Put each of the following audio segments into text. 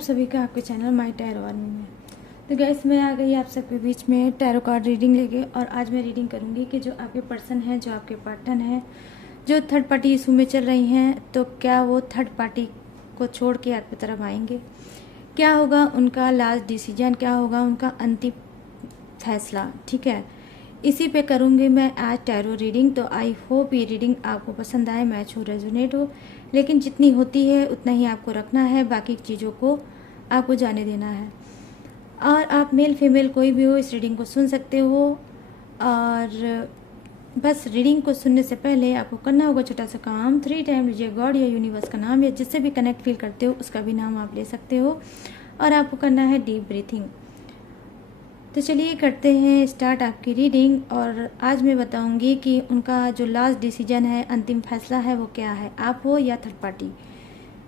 आप सभी का आपके चैनल माय टैरो आर्मी में। तो गैस मैं आ गई आप सबके बीच में टैरो कार्ड रीडिंग लेके। और आज मैं रीडिंग करूंगी कि जो आपके पर्सन हैं, जो आपके पार्टनर हैं, जो थर्ड पार्टी इशू में चल रही हैं, तो क्या वो थर्ड पार्टी को छोड़ के आपकी तरफ आएंगे? क्या होगा उनका लास्ट डिसीजन? क्या होगा उनका अंतिम फैसला? ठीक है, इसी पे करूँगी मैं आज टैरो रीडिंग। तो आई होप ये रीडिंग आपको पसंद आए, मैच हो, रेजोनेट हो। लेकिन जितनी होती है उतना ही आपको रखना है, बाकी चीज़ों को आपको जाने देना है। और आप मेल फीमेल कोई भी हो इस रीडिंग को सुन सकते हो। और बस रीडिंग को सुनने से पहले आपको करना होगा छोटा सा काम। 3 टाइम लीजिए गॉड या यूनिवर्स का नाम, या जिससे भी कनेक्ट फील करते हो उसका भी नाम आप ले सकते हो। और आपको करना है डीप ब्रीथिंग। तो चलिए करते हैं स्टार्ट आपकी रीडिंग। और आज मैं बताऊंगी कि उनका जो लास्ट डिसीजन है, अंतिम फैसला है, वो क्या है, आप हो या थर्ड पार्टी।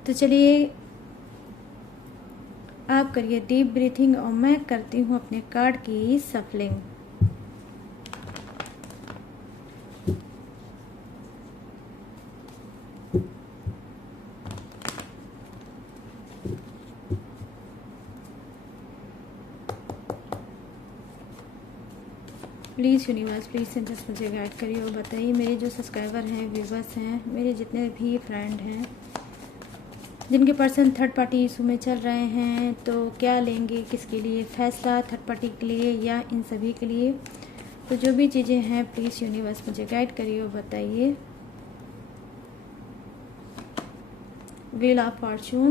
तो चलिए आप करिए डीप ब्रीथिंग और मैं करती हूँ अपने कार्ड की सफलिंग। प्लीज़ यूनिवर्स, प्लीज़ सेंटर्स मुझे गाइड करिए और बताइए मेरे जो सब्सक्राइबर हैं, व्यूवर्स हैं, मेरे जितने भी फ्रेंड हैं जिनके पर्सन थर्ड पार्टी इशू में चल रहे हैं, तो क्या लेंगे, किसके लिए फैसला, थर्ड पार्टी के लिए या इन सभी के लिए। तो जो भी चीज़ें हैं प्लीज़ यूनिवर्स मुझे गाइड करिए और बताइए। Wheel of Fortune.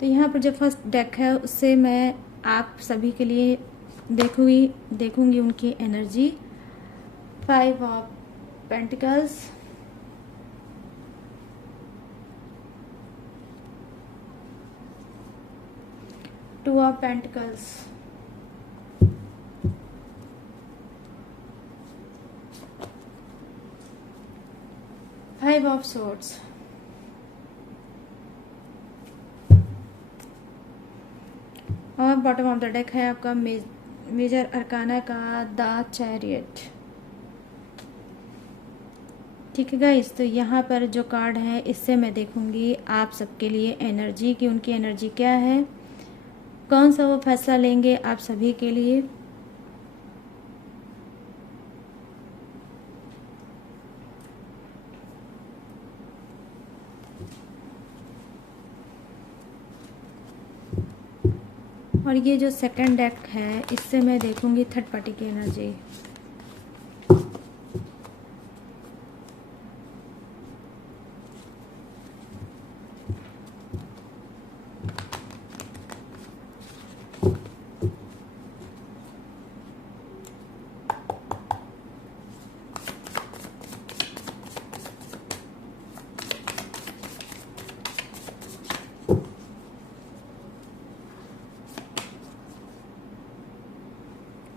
तो यहाँ पर जो फर्स्ट डेक है उससे मैं आप सभी के लिए देखूंगी उनकी energy. 5 of pentacles, two of pentacles, five of swords, और बॉटम ऑफ द डेक है आपका मेजर अरकाना का द चैरियट। ठीक है गाइस, तो यहाँ पर जो कार्ड है इससे मैं देखूंगी आप सबके लिए एनर्जी कि उनकी एनर्जी क्या है, कौन सा वो फैसला लेंगे आप सभी के लिए। और ये जो सेकंड डेक है इससे मैं देखूंगी थर्ड पार्टी की energy.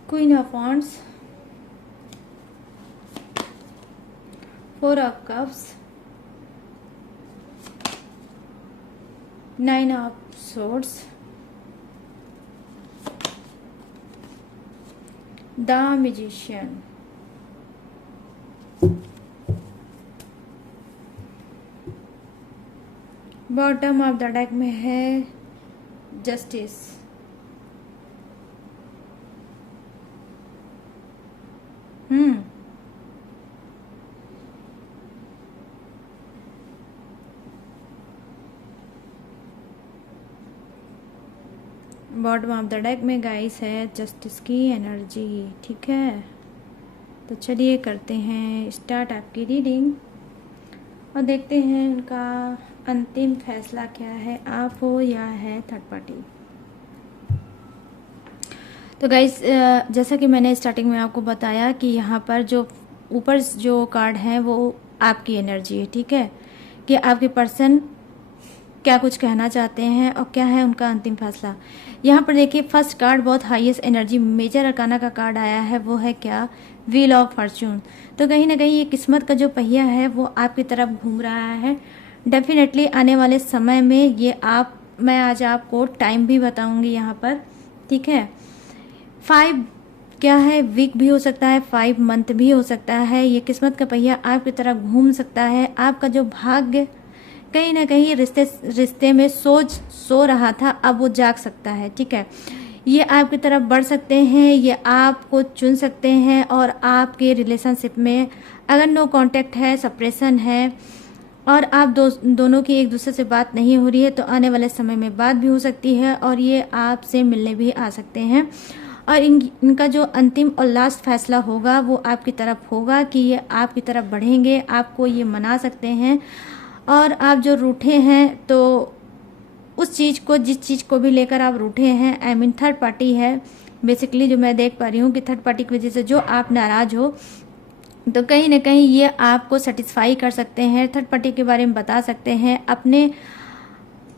Queen of Wands, 4 of Cups, 9 of Swords, the Magician, bottom of the deck में है justice. Bottom of the deck में गाइस है जस्टिस की एनर्जी। ठीक है, तो चलिए करते हैं स्टार्ट आपकी रीडिंग और देखते हैं उनका अंतिम फैसला क्या है, आप हो या है थर्ड पार्टी। तो गाइस जैसा कि मैंने स्टार्टिंग में आपको बताया कि यहाँ पर जो ऊपर जो कार्ड है वो आपकी एनर्जी है। ठीक है, कि आपके पर्सन क्या कुछ कहना चाहते हैं और क्या है उनका अंतिम फैसला। यहाँ पर देखिए फर्स्ट कार्ड बहुत हाईएस्ट एनर्जी मेजर अरकाना का कार्ड आया है, वो है क्या, व्हील ऑफ फॉर्चून। तो कहीं ना कहीं ये किस्मत का जो पहिया है वो आपकी तरफ घूम रहा है। डेफिनेटली आने वाले समय में ये मैं आज आपको टाइम भी बताऊंगी यहाँ पर। ठीक है, 5 क्या है, वीक भी हो सकता है, 5 मंथ भी हो सकता है। ये किस्मत का पहिया आपकी तरफ घूम सकता है। आपका जो भाग्य कहीं ना कहीं रिश्ते में सो रहा था, अब वो जाग सकता है। ठीक है, ये आपकी तरफ बढ़ सकते हैं, ये आपको चुन सकते हैं। और आपके रिलेशनशिप में अगर नो कांटेक्ट है, सेपरेशन है और आप दोनों की एक दूसरे से बात नहीं हो रही है, तो आने वाले समय में बात भी हो सकती है और ये आपसे मिलने भी आ सकते हैं। और इनका जो अंतिम और लास्ट फैसला होगा वो आपकी तरफ होगा कि ये आपकी तरफ बढ़ेंगे, आपको ये मना सकते हैं। और आप जो रूठे हैं तो उस चीज़ को, जिस चीज़ को भी लेकर आप रूठे हैं, आई मीन थर्ड पार्टी है बेसिकली, जो मैं देख पा रही हूँ कि थर्ड पार्टी की वजह से जो आप नाराज़ हो, तो कहीं ना कहीं ये आपको सेटिस्फाई कर सकते हैं, थर्ड पार्टी के बारे में बता सकते हैं, अपने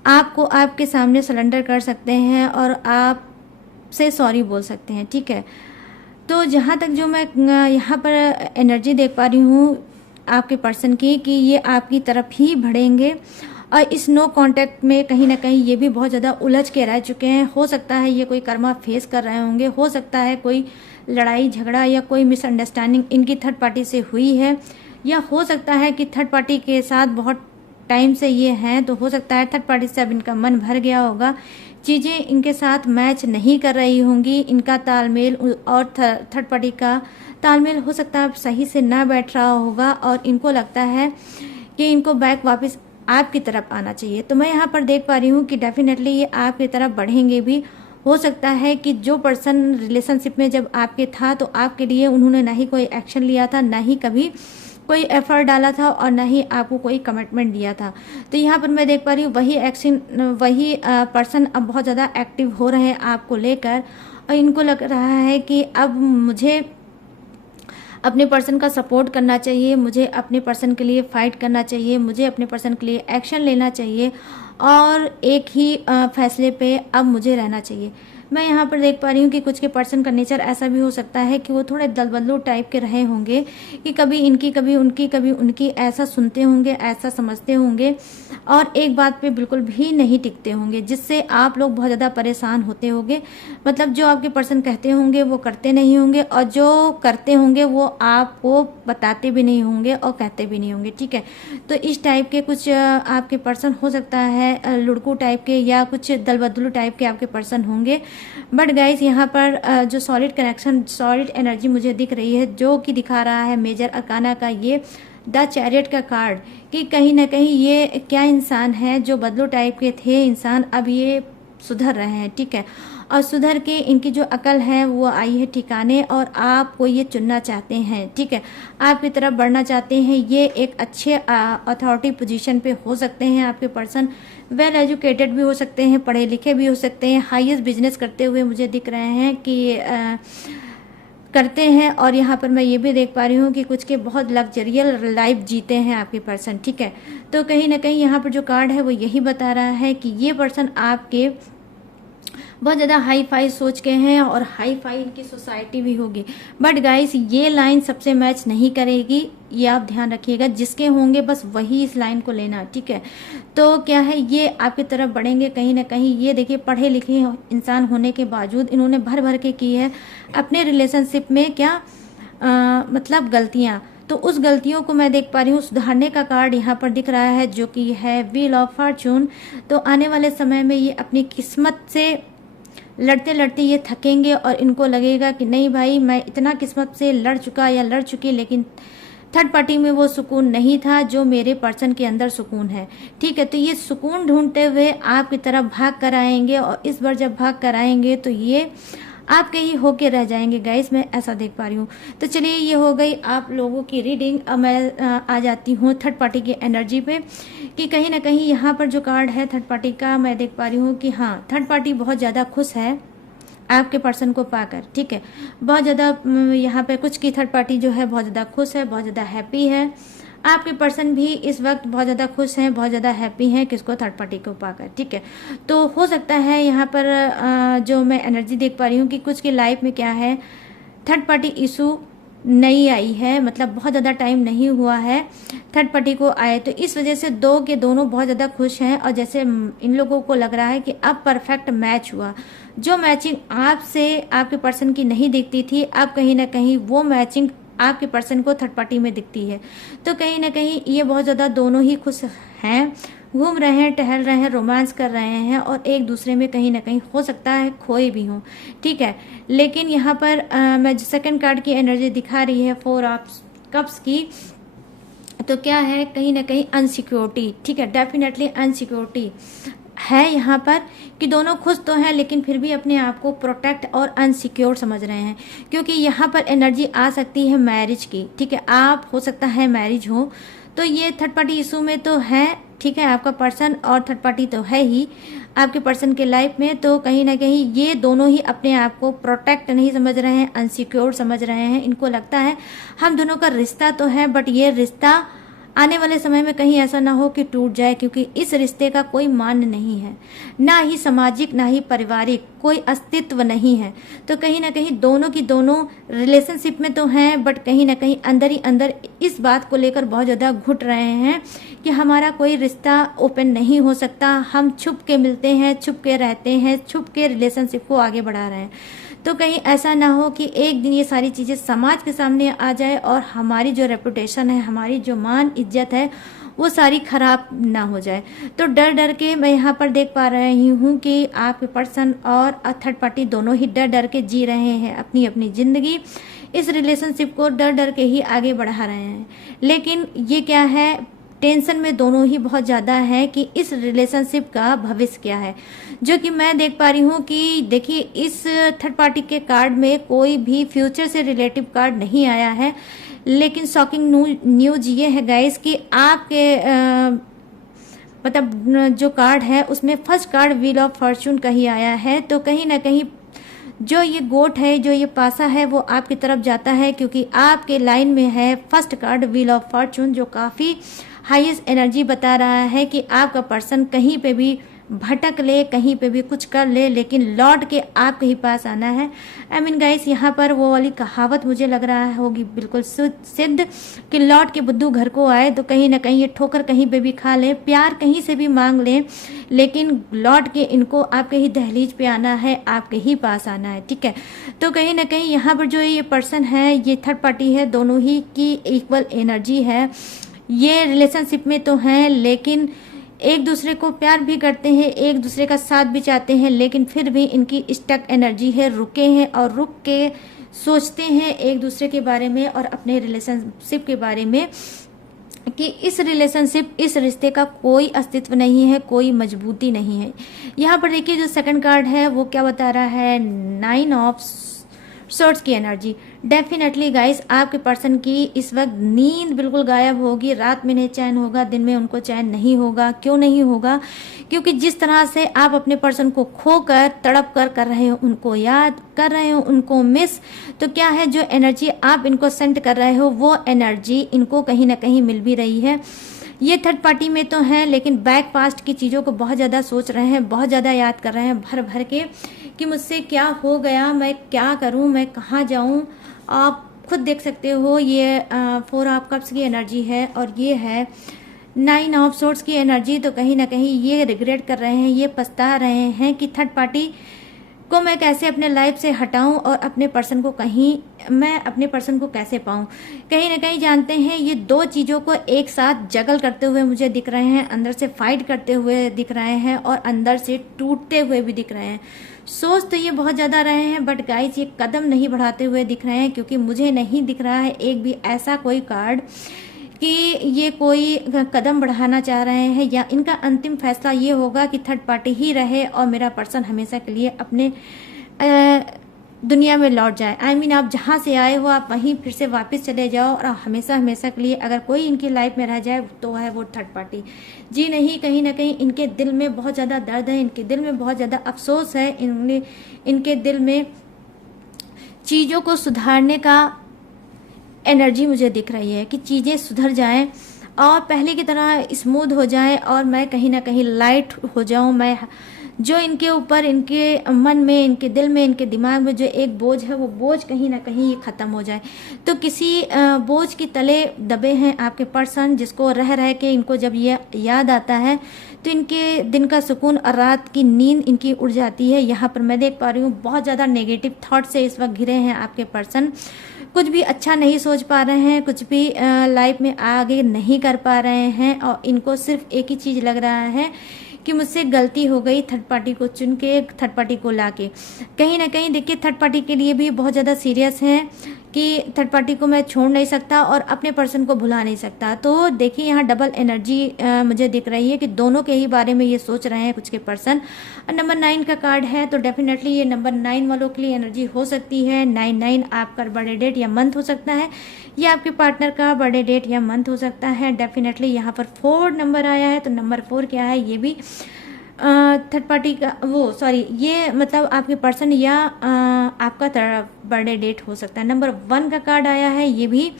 आप को आपके सामने सरेंडर कर सकते हैं और आप से सॉरी बोल सकते हैं। ठीक है, तो जहाँ तक जो मैं यहाँ पर एनर्जी देख पा रही हूँ आपके पर्सन की, कि ये आपकी तरफ ही बढ़ेंगे। और इस नो कांटेक्ट में कहीं ना कहीं ये भी बहुत ज़्यादा उलझ के रह चुके हैं। हो सकता है ये कोई कर्मा फेस कर रहे होंगे, हो सकता है कोई लड़ाई झगड़ा या कोई मिसअंडरस्टैंडिंग इनकी थर्ड पार्टी से हुई है, या हो सकता है कि थर्ड पार्टी के साथ बहुत टाइम से ये हैं, तो हो सकता है थर्ड पार्टी से अब इनका मन भर गया होगा, चीज़ें इनके साथ मैच नहीं कर रही होंगी, इनका तालमेल और थर्ड पार्टी का तालमेल हो सकता है सही से ना बैठ रहा होगा और इनको लगता है कि इनको बैक वापस आपकी तरफ आना चाहिए। तो मैं यहाँ पर देख पा रही हूँ कि डेफिनेटली ये आपकी तरफ बढ़ेंगे भी। हो सकता है कि जो पर्सन रिलेशनशिप में जब आपके था तो आपके लिए उन्होंने ना ही कोई एक्शन लिया था, ना ही कभी कोई एफर्ट डाला था और ना ही आपको कोई कमिटमेंट दिया था। तो यहाँ पर मैं देख पा रही हूँ वही पर्सन अब बहुत ज़्यादा एक्टिव हो रहे हैं आपको लेकर, और इनको लग रहा है कि अब मुझे अपने पर्सन का सपोर्ट करना चाहिए, मुझे अपने पर्सन के लिए फाइट करना चाहिए, मुझे अपने पर्सन के लिए एक्शन लेना चाहिए और एक ही फैसले पे अब मुझे रहना चाहिए। मैं यहाँ पर देख पा रही हूँ कि कुछ के पर्सन का नेचर ऐसा भी हो सकता है कि वो थोड़े दलबदलू टाइप के रहे होंगे, कि कभी इनकी कभी उनकी ऐसा सुनते होंगे, ऐसा समझते होंगे और एक बात पे बिल्कुल भी नहीं टिकते होंगे, जिससे आप लोग बहुत ज़्यादा परेशान होते होंगे। मतलब जो आपके पर्सन कहते होंगे वो करते नहीं होंगे, और जो करते होंगे वो आपको बताते भी नहीं होंगे और कहते भी नहीं होंगे। ठीक है, तो इस टाइप के कुछ आपके पर्सन हो सकता है, लुड़कू टाइप के या कुछ दलबदलू टाइप के आपके पर्सन होंगे। बट गाइस यहाँ पर जो सॉलिड कनेक्शन, सॉलिड एनर्जी मुझे दिख रही है, जो कि दिखा रहा है मेजर अरकाना का ये द चैरियट का कार्ड, कि कहीं ना कहीं ये क्या इंसान है जो बदलू टाइप के थे इंसान, अब ये सुधर रहे हैं। ठीक है, और सुधर के इनकी जो अकल है वो आई है ठिकाने और आपको ये चुनना चाहते हैं। ठीक है, आपकी तरफ बढ़ना चाहते हैं। ये एक अच्छे अथॉरिटी पोजीशन पे हो सकते हैं आपके पर्सन, वेल एजुकेटेड भी हो सकते हैं, पढ़े लिखे भी हो सकते हैं, हाईएस्ट बिजनेस करते हुए मुझे दिख रहे हैं कि करते हैं। और यहाँ पर मैं ये भी देख पा रही हूँ कि कुछ के बहुत लग्जरियल लाइफ जीते हैं आपके पर्सन। ठीक है, तो कहीं ना कहीं यहाँ पर जो कार्ड है वो यही बता रहा है कि ये पर्सन आपके बहुत ज़्यादा हाई फाई सोच के हैं और हाई फाई इनकी सोसाइटी भी होगी। बट गाइस ये लाइन सबसे मैच नहीं करेगी, ये आप ध्यान रखिएगा। जिसके होंगे बस वही इस लाइन को लेना। ठीक है, तो क्या है, ये आपकी तरफ बढ़ेंगे कहीं ना कहीं। ये देखिए पढ़े लिखे इंसान होने के बावजूद इन्होंने भर भर के की है अपने रिलेशनशिप में क्या मतलब गलतियाँ, तो उस गलतियों को मैं देख पा रही हूँ। सुधारने का कार्ड यहाँ पर दिख रहा है जो कि है व्हील ऑफ फॉर्चून। तो आने वाले समय में ये अपनी किस्मत से लड़ते लड़ते ये थकेंगे और इनको लगेगा कि नहीं भाई, मैं इतना किस्मत से लड़ चुका या लड़ चुकी, लेकिन थर्ड पार्टी में वो सुकून नहीं था जो मेरे पर्सन के अंदर सुकून है। ठीक है, तो ये सुकून ढूंढते हुए आपकी तरफ भाग कर आएंगे और इस बार जब भाग कर आएंगे तो ये आपके ही होके रह जाएंगे गाइस, मैं ऐसा देख पा रही हूँ। तो चलिए ये हो गई आप लोगों की रीडिंग। अब मैं आ जाती हूँ थर्ड पार्टी की एनर्जी पे, कि कहीं ना कहीं यहाँ पर जो कार्ड है थर्ड पार्टी का, मैं देख पा रही हूँ कि हाँ, थर्ड पार्टी बहुत ज़्यादा खुश है आपके पर्सन को पाकर। ठीक है, बहुत ज़्यादा यहाँ पे कुछ की थर्ड पार्टी जो है बहुत ज़्यादा खुश है, बहुत ज़्यादा हैप्पी है। आपके पर्सन भी इस वक्त बहुत ज़्यादा खुश हैं, बहुत ज़्यादा हैप्पी हैं किसको, थर्ड पार्टी को पाकर। ठीक है, तो हो सकता है यहाँ पर जो मैं एनर्जी देख पा रही हूँ कि कुछ की लाइफ में क्या है, थर्ड पार्टी इशू नई आई है, मतलब बहुत ज़्यादा टाइम नहीं हुआ है थर्ड पार्टी को आए, तो इस वजह से दो के दोनों बहुत ज़्यादा खुश हैं। और जैसे इन लोगों को लग रहा है कि अब परफेक्ट मैच हुआ, जो मैचिंग आपसे आपके पर्सन की नहीं दिखती थी, अब कहीं ना कहीं वो मैचिंग आपके पर्सन को थर्ड पार्टी में दिखती है। तो कहीं ना कहीं ये बहुत ज़्यादा दोनों ही खुश हैं, घूम रहे हैं, टहल रहे हैं, रोमांस कर रहे हैं और एक दूसरे में कहीं ना कहीं हो सकता है खोए भी हों, ठीक है। लेकिन यहाँ पर मैं जो सेकंड कार्ड की एनर्जी दिखा रही है 4 ऑफ कप्स की, तो क्या है, कहीं ना कहीं अनसिक्योरिटी, ठीक है, डेफिनेटली अनसिक्योरिटी है यहाँ पर कि दोनों खुश तो हैं लेकिन फिर भी अपने आप को प्रोटेक्ट और अनसिक्योर समझ रहे हैं, क्योंकि यहाँ पर एनर्जी आ सकती है मैरिज की, ठीक है। आप हो सकता है मैरिज हो, तो ये थर्ड पार्टी इशू में तो है, ठीक है, आपका पर्सन और थर्ड पार्टी तो है ही आपके पर्सन के लाइफ में। तो कहीं ना कहीं ये दोनों ही अपने आप को प्रोटेक्ट नहीं समझ रहे हैं, अनसिक्योर समझ रहे हैं। इनको लगता है हम दोनों का रिश्ता तो है, बट ये रिश्ता आने वाले समय में कहीं ऐसा ना हो कि टूट जाए, क्योंकि इस रिश्ते का कोई मान नहीं है, ना ही सामाजिक ना ही पारिवारिक कोई अस्तित्व नहीं है। तो कहीं ना कहीं दोनों की दोनों रिलेशनशिप में तो हैं, बट कहीं ना कहीं अंदर ही अंदर इस बात को लेकर बहुत ज़्यादा घुट रहे हैं कि हमारा कोई रिश्ता ओपन नहीं हो सकता। हम छुप के मिलते हैं, छुप के रहते हैं, छुप के रिलेशनशिप को आगे बढ़ा रहे हैं। तो कहीं ऐसा ना हो कि एक दिन ये सारी चीज़ें समाज के सामने आ जाए और हमारी जो रेपुटेशन है, हमारी जो मान इज्जत है, वो सारी खराब ना हो जाए। तो डर डर के मैं यहाँ पर देख पा रही हूँ कि आपके पर्सन और थर्ड पार्टी दोनों ही डर डर के जी रहे हैं अपनी अपनी ज़िंदगी, इस रिलेशनशिप को डर डर के ही आगे बढ़ा रहे हैं। लेकिन ये क्या है, टेंशन में दोनों ही बहुत ज़्यादा है कि इस रिलेशनशिप का भविष्य क्या है, जो कि मैं देख पा रही हूँ कि देखिए इस थर्ड पार्टी के कार्ड में कोई भी फ्यूचर से रिलेटिव कार्ड नहीं आया है। लेकिन शॉकिंग न्यूज ये है गाइस कि आपके मतलब जो कार्ड है उसमें first card wheel of Fortune का ही आया है। तो कहीं ना कहीं जो ये गोट है, जो ये पासा है, वो आपकी तरफ जाता है, क्योंकि आपके लाइन में है first card wheel of Fortune, जो काफ़ी हाईएस्ट एनर्जी बता रहा है कि आपका पर्सन कहीं पे भी भटक ले, कहीं पे भी कुछ कर ले, लेकिन लौट के आपके ही पास आना है। आई मीन गाइस, यहाँ पर वो वाली कहावत मुझे लग रहा होगी बिल्कुल सिद्ध कि लौट के बुद्धू घर को आए। तो कहीं ना कहीं ये ठोकर कहीं पे भी खा ले, प्यार कहीं से भी मांग ले, लेकिन लौट के इनको आपके ही दहलीज पे आना है, आपके ही पास आना है, ठीक है। तो कहीं ना कहीं यहाँ पर जो ये पर्सन है, ये थर्ड पार्टी है, दोनों ही की इक्वल एनर्जी है। ये रिलेशनशिप में तो हैं, लेकिन एक दूसरे को प्यार भी करते हैं, एक दूसरे का साथ भी चाहते हैं, लेकिन फिर भी इनकी स्टक एनर्जी है, रुके हैं और रुक के सोचते हैं एक दूसरे के बारे में और अपने रिलेशनशिप के बारे में कि इस रिलेशनशिप, इस रिश्ते का कोई अस्तित्व नहीं है, कोई मजबूती नहीं है। यहाँ पर देखिए जो सेकंड कार्ड है वो क्या बता रहा है, 9 ऑफ सोर्ट्स की एनर्जी। डेफिनेटली गाइस, आपके पर्सन की इस वक्त नींद बिल्कुल गायब होगी, रात में नहीं चैन होगा, दिन में उनको चैन नहीं होगा। क्यों नहीं होगा? क्योंकि जिस तरह से आप अपने पर्सन को खोकर तड़प कर रहे हो, उनको याद कर रहे हो, उनको मिस, तो क्या है जो एनर्जी आप इनको सेंड कर रहे हो वो एनर्जी इनको कहीं ना कहीं मिल भी रही है। ये थर्ड पार्टी में तो है, लेकिन बैक पास्ट की चीज़ों को बहुत ज़्यादा सोच रहे हैं, बहुत ज़्यादा याद कर रहे हैं भर भर के कि मुझसे क्या हो गया, मैं क्या करूं, मैं कहाँ जाऊं। आप खुद देख सकते हो, ये 4 ऑफ कप्स की एनर्जी है और ये है 9 ऑफ सोर्ट्स की एनर्जी। तो कहीं ना कहीं ये रिग्रेट कर रहे हैं, ये पछता रहे हैं कि थर्ड पार्टी को मैं कैसे अपने लाइफ से हटाऊं और अपने पर्सन को कैसे पाऊं। कहीं ना कहीं जानते हैं ये दो चीज़ों को एक साथ जगल करते हुए मुझे दिख रहे हैं, अंदर से फाइट करते हुए दिख रहे हैं और अंदर से टूटते हुए भी दिख रहे हैं। सोच तो ये बहुत ज़्यादा रहे हैं, बट गाइस ये कदम नहीं बढ़ाते हुए दिख रहे हैं, क्योंकि मुझे नहीं दिख रहा है एक भी ऐसा कोई कार्ड कि ये कोई कदम बढ़ाना चाह रहे हैं, या इनका अंतिम फैसला ये होगा कि थर्ड पार्टी ही रहे और मेरा पर्सन हमेशा के लिए अपने दुनिया में लौट जाए। आई मीन आप जहाँ से आए हो आप वहीं फिर से वापस चले जाओ और हमेशा हमेशा के लिए अगर कोई इनकी लाइफ में रह जाए तो है वो थर्ड पार्टी। जी नहीं, कहीं ना कहीं इनके दिल में बहुत ज़्यादा दर्द है, इनके दिल में बहुत ज़्यादा अफसोस है, इनके दिल में चीज़ों को सुधारने का एनर्जी मुझे दिख रही है कि चीज़ें सुधर जाएं और पहले की तरह स्मूथ हो जाएं और मैं कहीं ना कहीं लाइट हो जाऊं। मैं जो इनके ऊपर, इनके मन में, इनके दिल में, इनके दिमाग में जो एक बोझ है वो बोझ कहीं ना कहीं ये ख़त्म हो जाए। तो किसी बोझ के तले दबे हैं आपके पर्सन, जिसको रह रह के इनको जब ये याद आता है तो इनके दिन का सुकून और रात की नींद इनकी उड़ जाती है। यहाँ पर मैं देख पा रही हूँ बहुत ज़्यादा नेगेटिव थॉट से इस वक्त घिरे हैं आपके पर्सन। कुछ भी अच्छा नहीं सोच पा रहे हैं, कुछ भी लाइफ में आगे नहीं कर पा रहे हैं, और इनको सिर्फ एक ही चीज़ लग रहा है कि मुझसे गलती हो गई थर्ड पार्टी को चुन के, थर्ड पार्टी को लाके। कहीं ना कहीं देखिए थर्ड पार्टी के लिए भी बहुत ज़्यादा सीरियस हैं कि थर्ड पार्टी को मैं छोड़ नहीं सकता और अपने पर्सन को भुला नहीं सकता। तो देखिए यहाँ डबल एनर्जी मुझे दिख रही है कि दोनों के ही बारे में ये सोच रहे हैं कुछ के पर्सन। नंबर 9 का कार्ड है, तो डेफिनेटली ये नंबर 9 वालों के लिए एनर्जी हो सकती है। 9 आपका बर्थडे डेट या मंथ हो सकता है, या आपके पार्टनर का बर्थडे डेट या मंथ हो सकता है। डेफिनेटली यहाँ पर 4 नंबर आया है, तो नंबर 4 क्या है, ये भी थर्ड पार्टी का ये मतलब आपके पर्सन या आपका बर्थडे डेट हो सकता है। नंबर 1 का कार्ड आया है, ये भी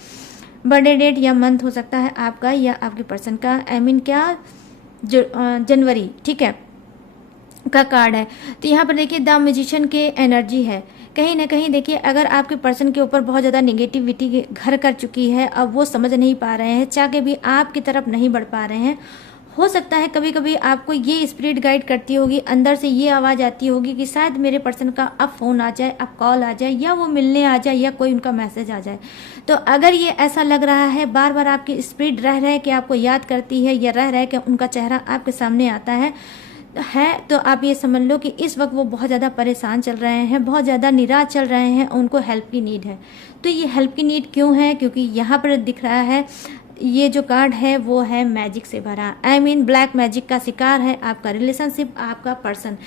बर्थडे डेट या मंथ हो सकता है आपका या आपके पर्सन का। आई मीन क्या, जनवरी, ठीक है, का कार्ड है। तो यहाँ पर देखिए द मैजिशियन के एनर्जी है। कहीं ना कहीं देखिए अगर आपके पर्सन के ऊपर बहुत ज़्यादा नेगेटिविटी घर कर चुकी है, अब वो समझ नहीं पा रहे हैं, चाह के भी आपकी तरफ नहीं बढ़ पा रहे हैं। हो सकता है कभी कभी आपको ये स्पिरिट गाइड करती होगी, अंदर से ये आवाज़ आती होगी कि शायद मेरे पर्सन का अब फ़ोन आ जाए, अब कॉल आ जाए, या वो मिलने आ जाए, या कोई उनका मैसेज आ जाए। तो अगर ये ऐसा लग रहा है, बार बार आपकी स्पिरिट रह के आपको याद करती है, या रह के उनका चेहरा आपके सामने आता है, तो आप ये समझ लो कि इस वक्त वो बहुत ज़्यादा परेशान चल रहे हैं, बहुत ज़्यादा निराश चल रहे हैं, उनको हेल्प की नीड है। तो ये हेल्प की नीड क्यों है, क्योंकि यहाँ पर दिख रहा है ये जो कार्ड है वो है मैजिक से भरा। आई मीन ब्लैक मैजिक का शिकार है आपका रिलेशनशिप, आपका पर्सन।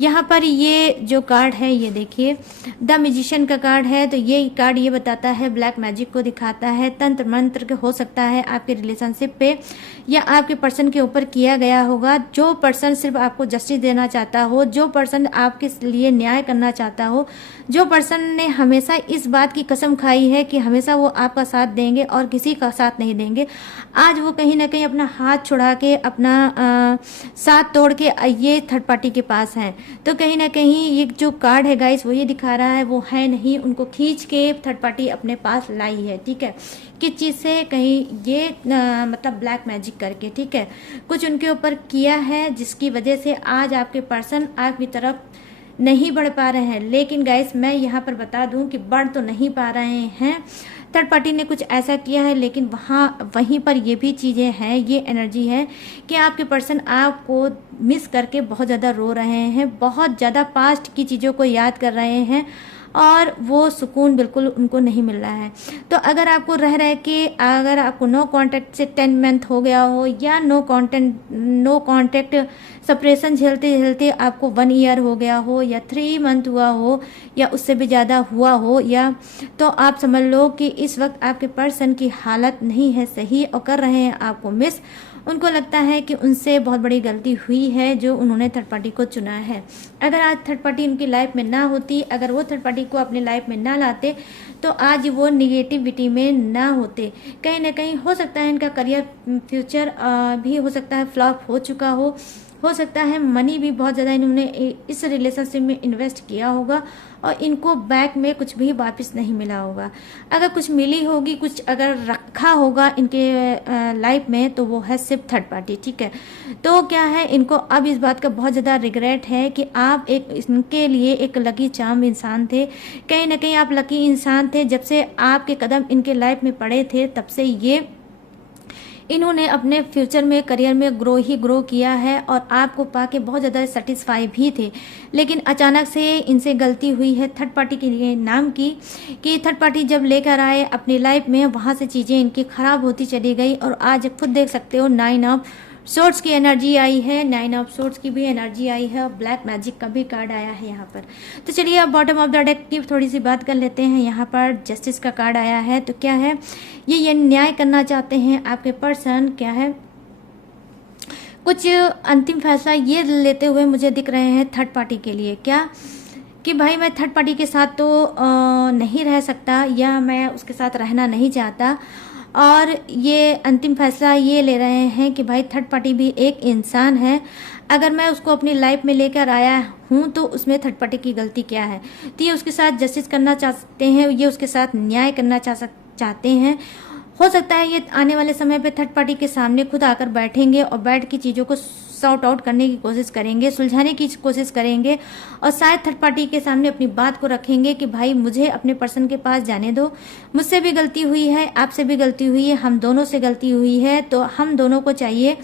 यहाँ पर ये जो कार्ड है ये देखिए द मैजिशियन का कार्ड है। तो ये कार्ड ये बताता है, ब्लैक मैजिक को दिखाता है, तंत्र मंत्र हो सकता है आपके रिलेशनशिप पे या आपके पर्सन के ऊपर किया गया होगा। जो पर्सन सिर्फ आपको जस्टिस देना चाहता हो, जो पर्सन आपके लिए न्याय करना चाहता हो, जो पर्सन ने हमेशा इस बात की कसम खाई है कि हमेशा वो आपका साथ देंगे और किसी का साथ नहीं देंगे, आज वो कहीं ना कहीं अपना हाथ छुड़ा के, अपना साथ तोड़ के ये थर्ड पार्टी के पास हैं। तो कहीं ना कहीं ये जो कार्ड है गाइस वो ये दिखा रहा है वो है नहीं, उनको खींच के थर्ड पार्टी अपने पास लाई है, ठीक है। किस चीज़ से, कहीं ये मतलब ब्लैक मैजिक करके, ठीक है, कुछ उनके ऊपर किया है जिसकी वजह से आज आपके पर्सन आपकी तरफ नहीं बढ़ पा रहे हैं। लेकिन गाइस मैं यहाँ पर बता दूं कि बढ़ तो नहीं पा रहे हैं, थर्ड पार्टी ने कुछ ऐसा किया है, लेकिन वहीं पर ये भी चीज़ें हैं, ये एनर्जी है कि आपके पर्सन आपको मिस करके बहुत ज़्यादा रो रहे हैं, बहुत ज़्यादा पास्ट की चीज़ों को याद कर रहे हैं और वो सुकून बिल्कुल उनको नहीं मिल रहा है। तो अगर आपको रह के, अगर आपको नो कांटेक्ट से 10 मंथ हो गया हो, या नो कांटेक्ट सेपरेशन झेलते झेलते आपको 1 ईयर हो गया हो, या 3 मंथ हुआ हो, या उससे भी ज़्यादा हुआ हो, या तो आप समझ लो कि इस वक्त आपके पर्सन की हालत नहीं है सही और कर रहे हैं आपको मिस। उनको लगता है कि उनसे बहुत बड़ी गलती हुई है जो उन्होंने थर्ड पार्टी को चुना है। अगर आज थर्ड पार्टी उनकी लाइफ में ना होती, अगर वो थर्ड पार्टी को अपनी लाइफ में ना लाते, तो आज वो निगेटिविटी में ना होते। कहीं ना कहीं हो सकता है इनका करियर फ्यूचर भी हो सकता है फ्लॉप हो चुका हो सकता है मनी भी बहुत ज़्यादा इन्होंने इस रिलेशनशिप में इन्वेस्ट किया होगा और इनको बैक में कुछ भी वापस नहीं मिला होगा। अगर कुछ मिली होगी, कुछ अगर रखा होगा इनके लाइफ में, तो वो है सिर्फ थर्ड पार्टी, ठीक है। तो क्या है, इनको अब इस बात का बहुत ज़्यादा रिग्रेट है कि आप इनके लिए एक लकी चार्म इंसान थे। कहीं ना कहीं आप लकी इंसान थे, जब से आपके कदम इनके लाइफ में पड़े थे तब से ये इन्होंने अपने फ्यूचर में, करियर में ग्रो किया है और आपको पाके बहुत ज़्यादा सेटिस्फाई भी थे। लेकिन अचानक से इनसे गलती हुई है थर्ड पार्टी के लिए नाम की, कि थर्ड पार्टी जब लेकर आए अपनी लाइफ में, वहाँ से चीज़ें इनकी ख़राब होती चली गई और आज खुद देख सकते हो 9 ऑफ सोर्ट्स की एनर्जी आई है, 9 ऑफ सोर्ट्स की भी एनर्जी आई है और ब्लैक मैजिक का भी कार्ड आया है यहाँ पर। तो चलिए अब बॉटम ऑफ द डेक की थोड़ी सी बात कर लेते हैं। यहाँ पर जस्टिस का कार्ड आया है। तो क्या है, ये न्याय करना चाहते हैं आपके पर्सन। क्या है, कुछ अंतिम फैसला ये लेते हुए मुझे दिख रहे हैं थर्ड पार्टी के लिए, क्या कि भाई मैं थर्ड पार्टी के साथ तो नहीं रह सकता, या मैं उसके साथ रहना नहीं चाहता। और ये अंतिम फैसला ये ले रहे हैं कि भाई थर्ड पार्टी भी एक इंसान है, अगर मैं उसको अपनी लाइफ में लेकर आया हूँ तो उसमें थर्ड पार्टी की गलती क्या है। तो ये उसके साथ जस्टिस करना चाहते हैं, ये उसके साथ न्याय करना चाहते हैं। हो सकता है ये आने वाले समय पे थर्ड पार्टी के सामने खुद आकर बैठेंगे और बैठ की चीज़ों को सॉर्ट आउट करने की कोशिश करेंगे, सुलझाने की कोशिश करेंगे और शायद थर्ड पार्टी के सामने अपनी बात को रखेंगे कि भाई मुझे अपने पर्सन के पास जाने दो, मुझसे भी गलती हुई है, आपसे भी गलती हुई है, हम दोनों से गलती हुई है, तो हम दोनों को चाहिए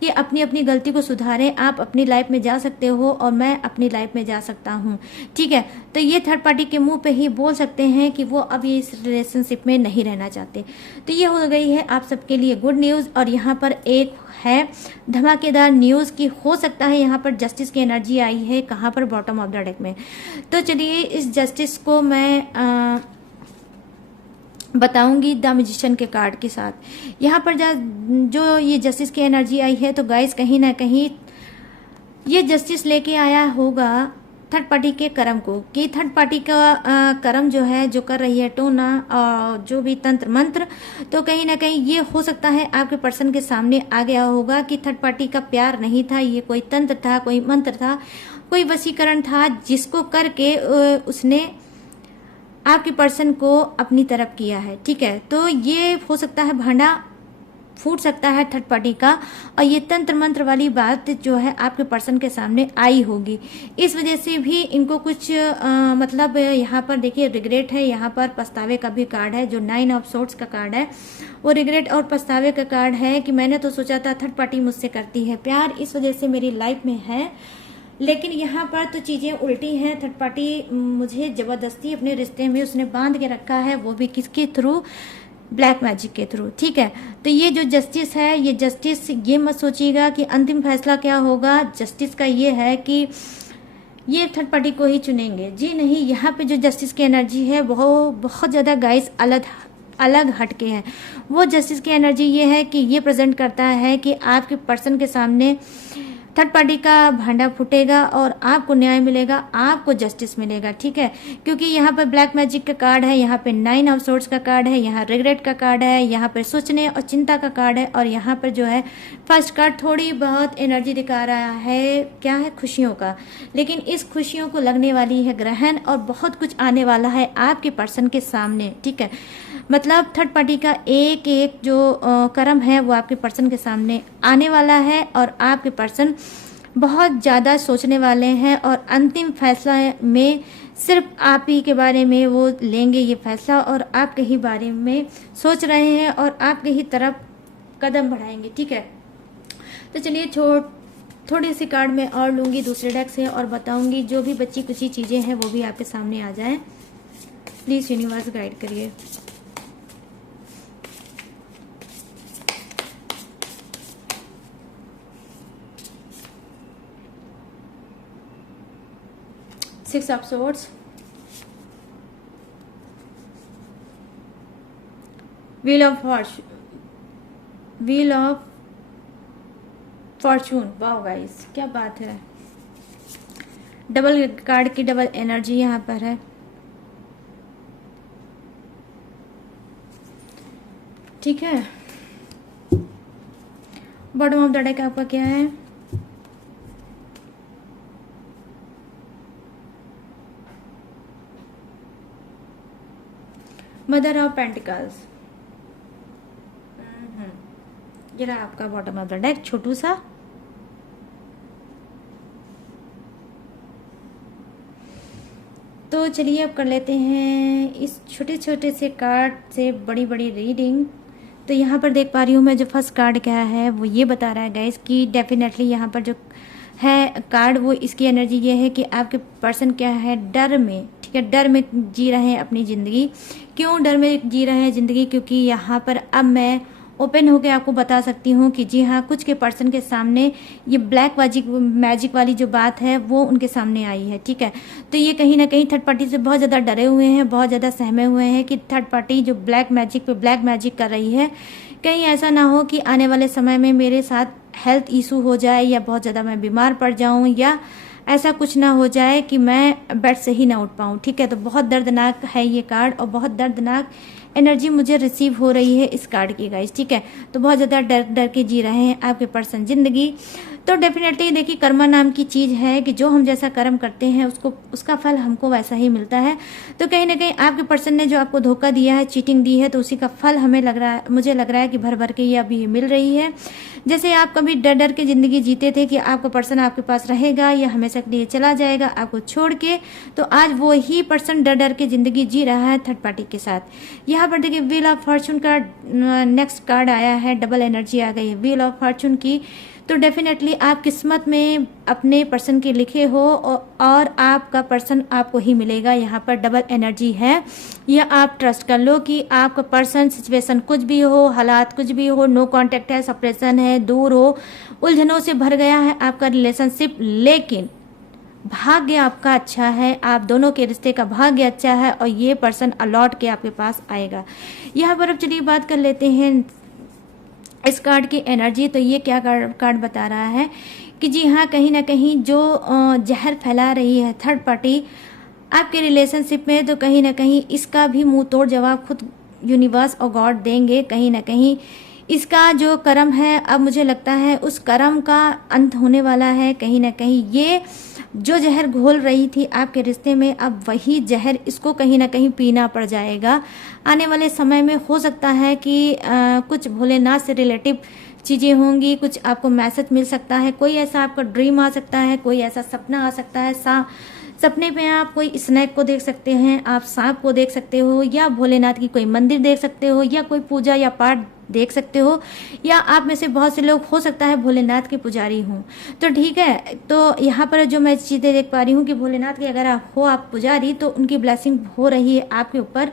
कि अपनी अपनी गलती को सुधारें। आप अपनी लाइफ में जा सकते हो और मैं अपनी लाइफ में जा सकता हूँ, ठीक है। तो ये थर्ड पार्टी के मुंह पे ही बोल सकते हैं कि वो अब ये इस रिलेशनशिप में नहीं रहना चाहते। तो ये हो गई है आप सबके लिए गुड न्यूज़। और यहाँ पर एक है धमाकेदार न्यूज़ कि हो सकता है यहाँ पर जस्टिस की एनर्जी आई है, कहाँ पर, बॉटम ऑफ द डेक में। तो चलिए इस जस्टिस को मैं बताऊंगी द मैजिशियन के कार्ड के साथ। यहाँ पर जो ये जस्टिस की एनर्जी आई है, तो गाइस कहीं ना कहीं ये जस्टिस लेके आया होगा थर्ड पार्टी के कर्म को, कि थर्ड पार्टी का कर्म जो है, जो कर रही है टोना और जो भी तंत्र मंत्र, तो कहीं ना कहीं ये हो सकता है आपके पर्सन के सामने आ गया होगा कि थर्ड पार्टी का प्यार नहीं था, ये कोई तंत्र था, कोई मंत्र था, कोई वशीकरण था, जिसको करके उसने आपके पर्सन को अपनी तरफ किया है, ठीक है। तो ये हो सकता है भांडा फूट सकता है थर्ड पार्टी का, और ये तंत्र मंत्र वाली बात जो है आपके पर्सन के सामने आई होगी। इस वजह से भी इनको कुछ मतलब यहाँ पर देखिए रिग्रेट है, यहाँ पर पछतावे का भी कार्ड है, जो 9 ऑफ सोर्ड्स का कार्ड है वो रिग्रेट और पछतावे का कार्ड है कि मैंने तो सोचा था थर्ड पार्टी मुझसे करती है प्यार, इस वजह से मेरी लाइफ में है, लेकिन यहाँ पर तो चीजें उल्टी हैं। थर्ड पार्टी मुझे जबरदस्ती अपने रिश्ते में उसने बांध के रखा है, वो भी किसके थ्रू, ब्लैक मैजिक के थ्रू, ठीक है। तो ये जो जस्टिस है, ये जस्टिस ये मत सोचिएगा कि अंतिम फैसला क्या होगा, जस्टिस का ये है कि ये थर्ड पार्टी को ही चुनेंगे, जी नहीं। यहाँ पे जो जस्टिस की एनर्जी है वो बहुत ज़्यादा गाइस अलग हटके है। वो जस्टिस की एनर्जी ये है कि ये प्रेजेंट करता है कि आपके पर्सन के सामने थर्ड पार्टी का भांडा फूटेगा और आपको न्याय मिलेगा, आपको जस्टिस मिलेगा, ठीक है। क्योंकि यहाँ पर ब्लैक मैजिक का कार्ड है, यहाँ पे 9 ऑफ सोर्ड्स का कार्ड है, यहाँ रिग्रेट का कार्ड है, यहाँ पर सोचने और चिंता का कार्ड है, और यहाँ पर जो है फर्स्ट कार्ड थोड़ी बहुत एनर्जी दिखा रहा है, क्या है, खुशियों का। लेकिन इस खुशियों को लगने वाली है ग्रहण, और बहुत कुछ आने वाला है आपके पर्सन के सामने, ठीक है। मतलब थर्ड पार्टी का एक एक जो कर्म है वो आपके पर्सन के सामने आने वाला है, और आपके पर्सन बहुत ज़्यादा सोचने वाले हैं, और अंतिम फैसला में सिर्फ आप ही के बारे में वो लेंगे ये फैसला, और आपके ही बारे में सोच रहे हैं और आपके ही तरफ कदम बढ़ाएंगे, ठीक है। तो चलिए थोड़ी सी कार्ड में और लूँगी दूसरे डेक से और बताऊँगी, जो भी बची कुछ चीज़ें हैं वो भी आपके सामने आ जाएं। प्लीज़ यूनिवर्स गाइड करिए। Six of Swords, Wheel of Fortune, वाह गाइस क्या बात है। डबल कार्ड की डबल एनर्जी यहाँ पर है, ठीक है। बॉटम ऑफ द डेक आपका क्या है, मदर ऑफ पेंटिकल्स। ये रहा आपका बॉटम ऑफ द डेक, छोटू सा। तो चलिए अब कर लेते हैं इस छोटे छोटे से कार्ड से बड़ी बड़ी रीडिंग। तो यहाँ पर देख पा रही हूँ मैं, जो फर्स्ट कार्ड क्या है वो ये बता रहा है गाइस कि डेफिनेटली यहाँ पर जो है कार्ड, वो इसकी एनर्जी ये है कि आपके पर्सन क्या है, डर में, ठीक है, डर में जी रहे हैं अपनी ज़िंदगी। क्यों डर में जी रहे हैं ज़िंदगी, क्योंकि यहाँ पर अब मैं ओपन होकर आपको बता सकती हूँ कि जी हाँ, कुछ के पर्सन के सामने ये ब्लैक मैजिक वाली जो बात है वो उनके सामने आई है, ठीक है। तो ये कहीं ना कहीं थर्ड पार्टी से बहुत ज़्यादा डरे हुए हैं, बहुत ज़्यादा सहमे हुए हैं कि थर्ड पार्टी जो ब्लैक मैजिक पे ब्लैक मैजिक कर रही है, कहीं ऐसा ना हो कि आने वाले समय में मेरे साथ हेल्थ इशू हो जाए, या बहुत ज़्यादा मैं बीमार पड़ जाऊँ, या ऐसा कुछ ना हो जाए कि मैं बेड से ही ना उठ पाऊँ, ठीक है। तो बहुत दर्दनाक है ये कार्ड, और बहुत दर्दनाक एनर्जी मुझे रिसीव हो रही है इस कार्ड की गाइस, ठीक है। तो बहुत ज़्यादा डर डर के जी रहे हैं आपके पर्सन ज़िंदगी। तो डेफिनेटली देखिए कर्मा नाम की चीज़ है कि जो हम जैसा कर्म करते हैं उसका फल हमको वैसा ही मिलता है। तो कहीं ना कहीं आपके पर्सन ने जो आपको धोखा दिया है, चीटिंग दी है, तो उसी का फल मुझे लग रहा है कि भर भर के ये अभी मिल रही है। जैसे आप कभी डर डर के ज़िंदगी जीते थे कि आपका पर्सन आपके पास रहेगा या हमेशा के लिए चला जाएगा आपको छोड़ के, तो आज वो ही पर्सन डर डर के ज़िंदगी जी रहा है थर्ड पार्टी के साथ। यहाँ पर देखिए व्हील ऑफ फॉर्चून का नेक्स्ट कार्ड आया है, डबल एनर्जी आ गई है व्हील ऑफ फॉर्चून की। तो डेफिनेटली आप किस्मत में अपने पर्सन के लिखे हो और आपका पर्सन आपको ही मिलेगा। यहाँ पर डबल एनर्जी है, या आप ट्रस्ट कर लो कि आपका पर्सन, सिचुएशन कुछ भी हो, हालात कुछ भी हो, नो कांटेक्ट है, सेपरेशन है, दूर हो, उलझनों से भर गया है आपका रिलेशनशिप, लेकिन भाग्य आपका अच्छा है, आप दोनों के रिश्ते का भाग्य अच्छा है और ये पर्सन अलॉट के आपके पास आएगा। यहाँ पर अब चलिए बात कर लेते हैं इस कार्ड की एनर्जी। तो ये क्या कार्ड बता रहा है कि जी हाँ, कहीं ना कहीं जो जहर फैला रही है थर्ड पार्टी आपके रिलेशनशिप में, तो कहीं ना कहीं इसका भी मुंह तोड़ जवाब खुद यूनिवर्स और गॉड देंगे। कहीं ना कहीं इसका जो कर्म है, अब मुझे लगता है उस कर्म का अंत होने वाला है। कहीं ना कहीं ये जो जहर घोल रही थी आपके रिश्ते में, अब वही जहर इसको कहीं ना कहीं पीना पड़ जाएगा। आने वाले समय में हो सकता है कि कुछ भोलेनाथ से रिलेटिव चीज़ें होंगी, कुछ आपको मैसेज मिल सकता है, कोई ऐसा आपका ड्रीम आ सकता है, कोई ऐसा सपना आ सकता है। सपने में आप कोई स्नैक को देख सकते हैं, आप सांप को देख सकते हो, या भोलेनाथ की कोई मंदिर देख सकते हो, या कोई पूजा या पाठ देख सकते हो, या आप में से बहुत से लोग हो सकता है भोलेनाथ के पुजारी हों। तो ठीक है, तो यहाँ पर जो मैं चीज़ें देख पा रही हूँ कि भोलेनाथ के अगर आप पुजारी, तो उनकी ब्लेसिंग हो रही है आपके ऊपर,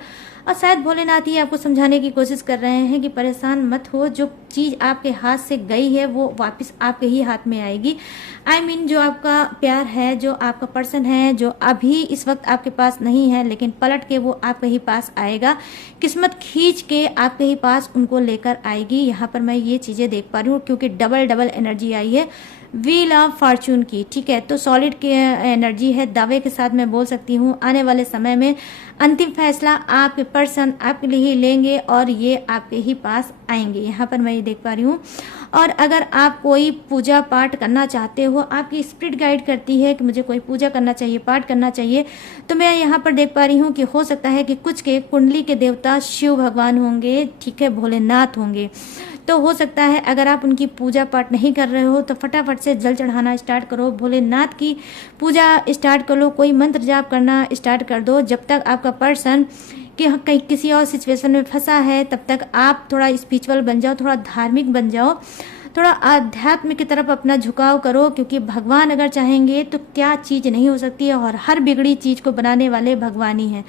और शायद भोलेनाथ ही आपको समझाने की कोशिश कर रहे हैं कि परेशान मत हो, जो चीज़ आपके हाथ से गई है वो वापस आपके ही हाथ में आएगी। I mean, जो आपका प्यार है, जो आपका पर्सन है, जो अभी इस वक्त आपके पास नहीं है, लेकिन पलट के वो आपके ही पास आएगा, किस्मत खींच के आपके ही पास उनको लेकर आएगी। यहाँ पर मैं ये चीज़ें देख पा रही हूँ क्योंकि डबल एनर्जी आई है व्हील ऑफ फॉर्चून की। ठीक है, तो सॉलिड की एनर्जी है, दावे के साथ मैं बोल सकती हूँ आने वाले समय में अंतिम फैसला आपके पर्सन आपके लिए ही लेंगे और ये आपके ही पास आएंगे। यहाँ पर मैं ये देख पा रही हूँ। और अगर आप कोई पूजा पाठ करना चाहते हो, आपकी स्पिरिट गाइड करती है कि मुझे कोई पूजा करना चाहिए, पाठ करना चाहिए, तो मैं यहाँ पर देख पा रही हूँ कि हो सकता है कि कुछ के कुंडली के देवता शिव भगवान होंगे, ठीक है, भोलेनाथ होंगे। तो हो सकता है अगर आप उनकी पूजा पाठ नहीं कर रहे हो तो फटाफट से जल चढ़ाना स्टार्ट करो, भोलेनाथ की पूजा स्टार्ट कर लो, कोई मंत्र जाप करना स्टार्ट कर दो। जब तक आपका पर्सन कि कहीं किसी और सिचुएशन में फंसा है, तब तक आप थोड़ा स्पिरिचुअल बन जाओ, थोड़ा धार्मिक बन जाओ, थोड़ा आध्यात्म की तरफ अपना झुकाव करो, क्योंकि भगवान अगर चाहेंगे तो क्या चीज़ नहीं हो सकती है, और हर बिगड़ी चीज़ को बनाने वाले भगवान ही हैं।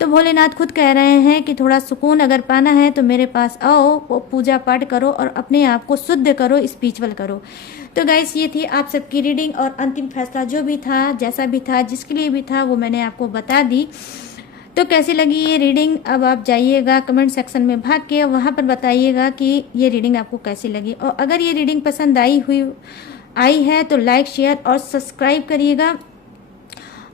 तो भोलेनाथ खुद कह रहे हैं कि थोड़ा सुकून अगर पाना है तो मेरे पास आओ, पूजा पाठ करो और अपने आप को शुद्ध करो, स्पिरिचुअल करो। तो गाइस, ये थी आप सबकी रीडिंग, और अंतिम फैसला जो भी था, जैसा भी था, जिसके लिए भी था, वो मैंने आपको बता दी। तो कैसी लगी ये रीडिंग, अब आप जाइएगा कमेंट सेक्शन में भाग के वहाँ पर बताइएगा कि ये रीडिंग आपको कैसी लगी, और अगर ये रीडिंग पसंद आई है तो लाइक, शेयर और सब्सक्राइब करिएगा,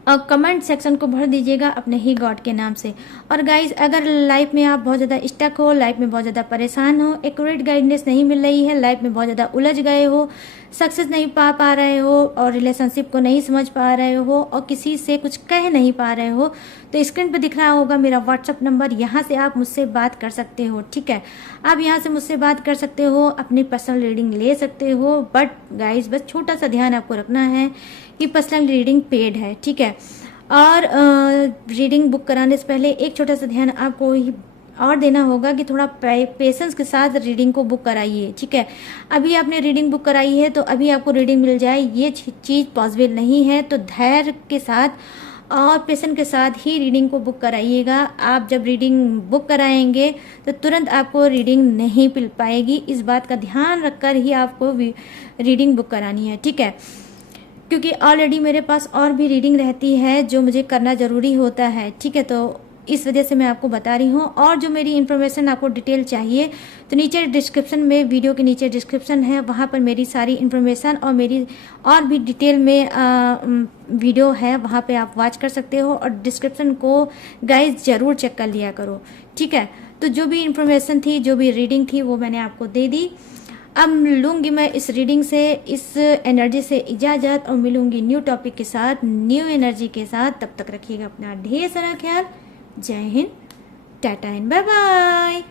और कमेंट सेक्शन को भर दीजिएगा अपने ही गॉड के नाम से। और गाइज, अगर लाइफ में आप बहुत ज़्यादा स्टक हो, लाइफ में बहुत ज़्यादा परेशान हो, एक्यूरेट गाइडेंस नहीं मिल रही है, लाइफ में बहुत ज़्यादा उलझ गए हो, सक्सेस नहीं पा रहे हो, और रिलेशनशिप को नहीं समझ पा रहे हो, और किसी से कुछ कह नहीं पा रहे हो, तो स्क्रीन पर दिख रहा होगा मेरा व्हाट्सअप नंबर, यहाँ से आप मुझसे बात कर सकते हो। ठीक है, आप यहाँ से मुझसे बात कर सकते हो, अपनी पर्सनल रीडिंग ले सकते हो। बट गाइज, बस छोटा सा ध्यान आपको रखना है कि पर्सनल रीडिंग पेड है। ठीक है, और रीडिंग बुक कराने से पहले एक छोटा सा ध्यान आपको और देना होगा कि थोड़ा पेशेंस के साथ रीडिंग को बुक कराइए। ठीक है, अभी आपने रीडिंग बुक कराई है तो अभी आपको रीडिंग मिल जाए, ये चीज़ पॉसिबल नहीं है। तो धैर्य के साथ और पेशेंस के साथ ही रीडिंग को बुक कराइएगा। आप जब रीडिंग बुक कराएंगे तो तुरंत आपको रीडिंग नहीं मिल पाएगी, इस बात का ध्यान रखकर ही आपको रीडिंग बुक करानी है। ठीक है, क्योंकि ऑलरेडी मेरे पास और भी रीडिंग रहती है जो मुझे करना ज़रूरी होता है। ठीक है, तो इस वजह से मैं आपको बता रही हूँ। और जो मेरी इन्फॉर्मेशन आपको डिटेल चाहिए तो नीचे डिस्क्रिप्शन में, वीडियो के नीचे डिस्क्रिप्शन है, वहाँ पर मेरी सारी इन्फॉर्मेशन और मेरी और भी डिटेल में वीडियो है, वहाँ पे आप वॉच कर सकते हो। और डिस्क्रिप्शन को गाइज ज़रूर चेक कर लिया करो। ठीक है, तो जो भी इन्फॉर्मेशन थी, जो भी रीडिंग थी, वो मैंने आपको दे दी। अब लूँगी मैं इस रीडिंग से, इस एनर्जी से इजाज़त और मिलूँगी न्यू टॉपिक के साथ, न्यू एनर्जी के साथ। तब तक रखिएगा अपना ढेर सारा ख्याल। जय हिंद, टाटा एंड बाय बाय।